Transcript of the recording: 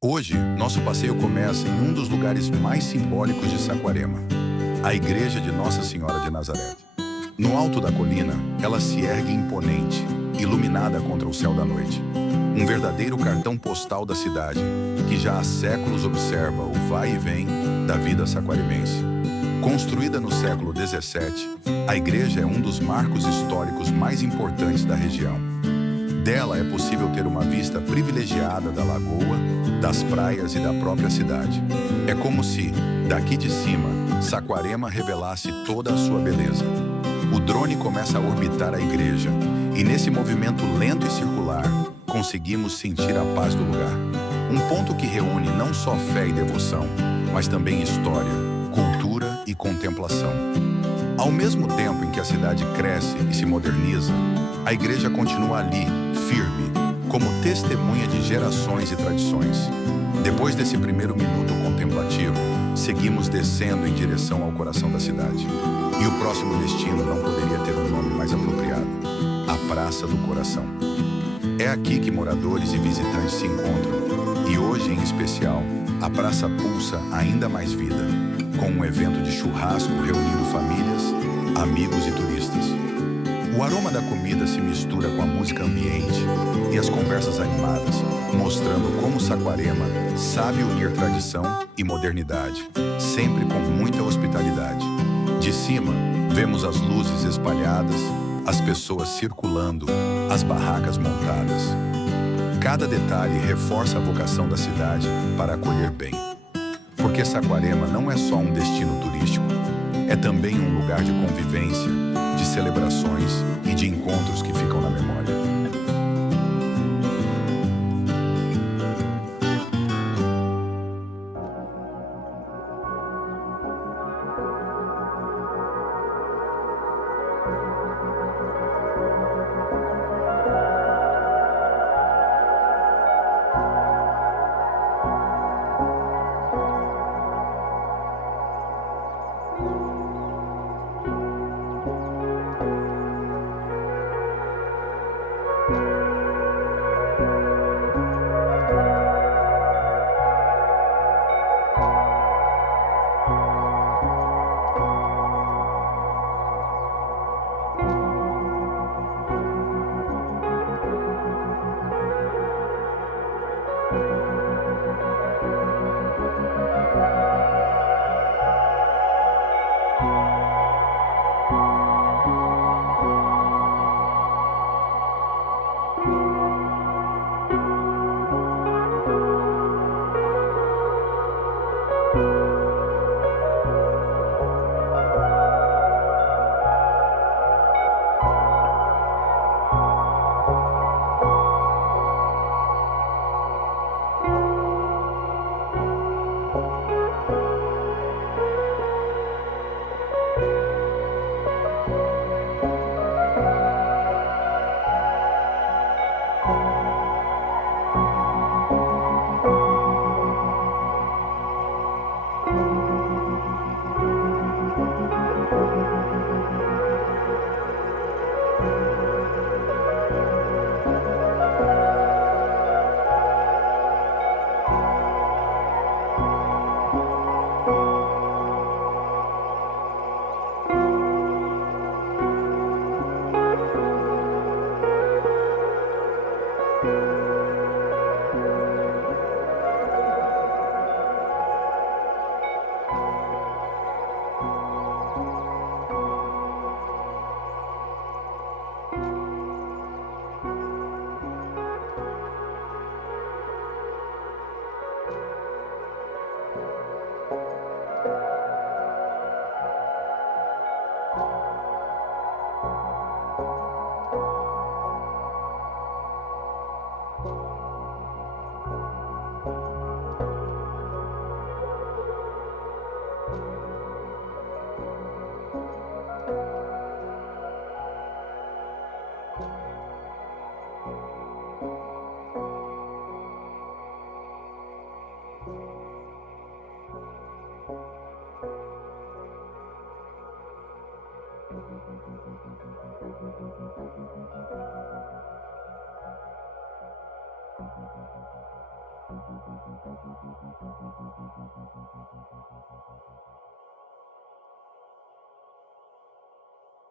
Hoje, nosso passeio começa em um dos lugares mais simbólicos de Saquarema, a Igreja de Nossa Senhora de Nazaré. No alto da colina, ela se ergue imponente, iluminada contra o céu da noite. Um verdadeiro cartão postal da cidade, que já há séculos observa o vai e vem da vida saquaremense. Construída no século XVII, a igreja é um dos marcos históricos mais importantes da região. Dela é possível ter uma vista privilegiada da lagoa, das praias e da própria cidade. É como se, daqui de cima, Saquarema revelasse toda a sua beleza. O drone começa a orbitar a igreja, e nesse movimento lento e circular, conseguimos sentir a paz do lugar. Um ponto que reúne não só fé e devoção, mas também história, cultura e contemplação. Ao mesmo tempo em que a cidade cresce e se moderniza, a igreja continua ali, firme, como testemunha de gerações e tradições. Depois desse primeiro minuto contemplativo, seguimos descendo em direção ao coração da cidade. E o próximo destino não poderia ter um nome mais apropriado: a Praça do Coração. É aqui que moradores e visitantes se encontram. E hoje, em especial, a praça pulsa ainda mais vida, com um evento de churrasco reunindo famílias, amigos e turistas. O aroma da comida se mistura com a música ambiente e as conversas animadas, mostrando como Saquarema sabe unir tradição e modernidade, sempre com muita hospitalidade. De cima, vemos as luzes espalhadas, as pessoas circulando, as barracas montadas. Cada detalhe reforça a vocação da cidade para acolher bem. Porque Saquarema não é só um destino turístico, é também um lugar de convivência, de celebrações e de encontros que ficam na memória.